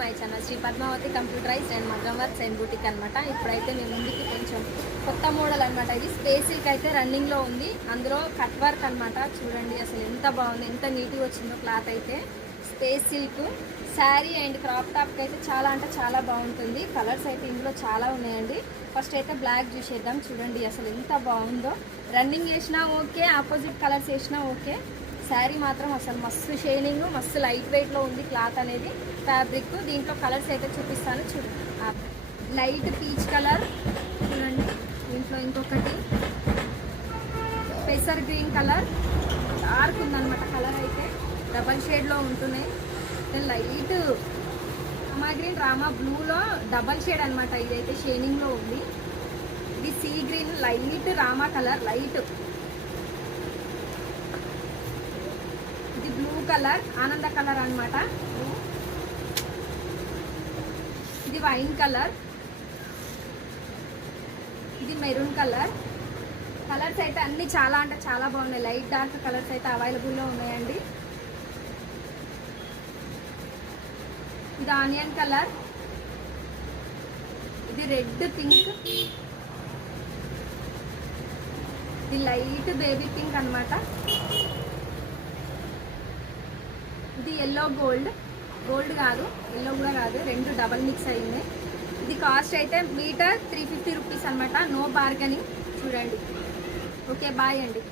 My channel Shri Padmavati computerised and మగ్గం works and boutique అనమాట. ఇప్పుడైతే మేము ముందుకి కొంచెం కొత్త మోడల్ అనమాట. ఇది స్పేస్ సిల్క్ అయితే రన్నింగ్లో ఉంది. అందులో కట్ వర్క్ అనమాట. చూడండి అసలు ఎంత బాగుంది, ఎంత నీట్గా వచ్చిందో క్లాత్ అయితే. Space silk sari and crop టాప్కి అయితే చాలా అంటే చాలా బాగుంటుంది. కలర్స్ అయితే ఇందులో చాలా ఉన్నాయండి. ఫస్ట్ అయితే బ్లాక్ చూసేద్దాం. చూడండి అసలు ఎంత బాగుందో. రన్నింగ్ వేసినా ఓకే, ఆపోజిట్ కలర్స్ వేసినా ఓకే. శారీ మాత్రం అసలు మస్తు షైనింగ్, మస్తు లైట్ వెయిట్లో ఉంది క్లాత్ అనేది. ఫ్యాబ్రిక్ దీంట్లో కలర్స్ అయితే చూపిస్తాను. చూడండి లైట్ పీచ్ కలర్ చూడండి, దీంట్లో ఇంకొకటి పెసర్ గ్రీన్ కలర్, డార్క్ ఉందన్నమాట కలర్ అయితే. డబల్ షేడ్లో ఉంటున్నాయి. లైట్ రామా గ్రీన్, రామా బ్లూలో డబల్ షేడ్ అనమాట. ఇదైతే షైనింగ్లో ఉంది. ఇది సీ గ్రీన్, లైట్ రామా కలర్, లైట్. ఇది బ్లూ కలర్, ఆనంద కలర్ అనమాట. ఇది వైన్ కలర్, ఇది మెరూన్ కలర్. కలర్స్ అయితే అన్ని చాలా అంటే చాలా బాగున్నాయి. లైట్ డార్క్ కలర్స్ అయితే అవైలబుల్లో ఉన్నాయండి. ఇది ఆనియన్ కలర్, ఇది రెడ్ పింక్, ఇది లైట్ బేబీ పింక్ అనమాట. ఇది ఎల్లో గోల్డ్, గోల్డ్ కాదు ఎల్లో కూడా కాదు, రెండు డబల్ మిక్స్ అయింది. ఇది కాస్ట్ అయితే మీటర్ 350 రూపీస్ అనమాట. No bargaining. చూడండి. ఓకే బాయ్ అండి.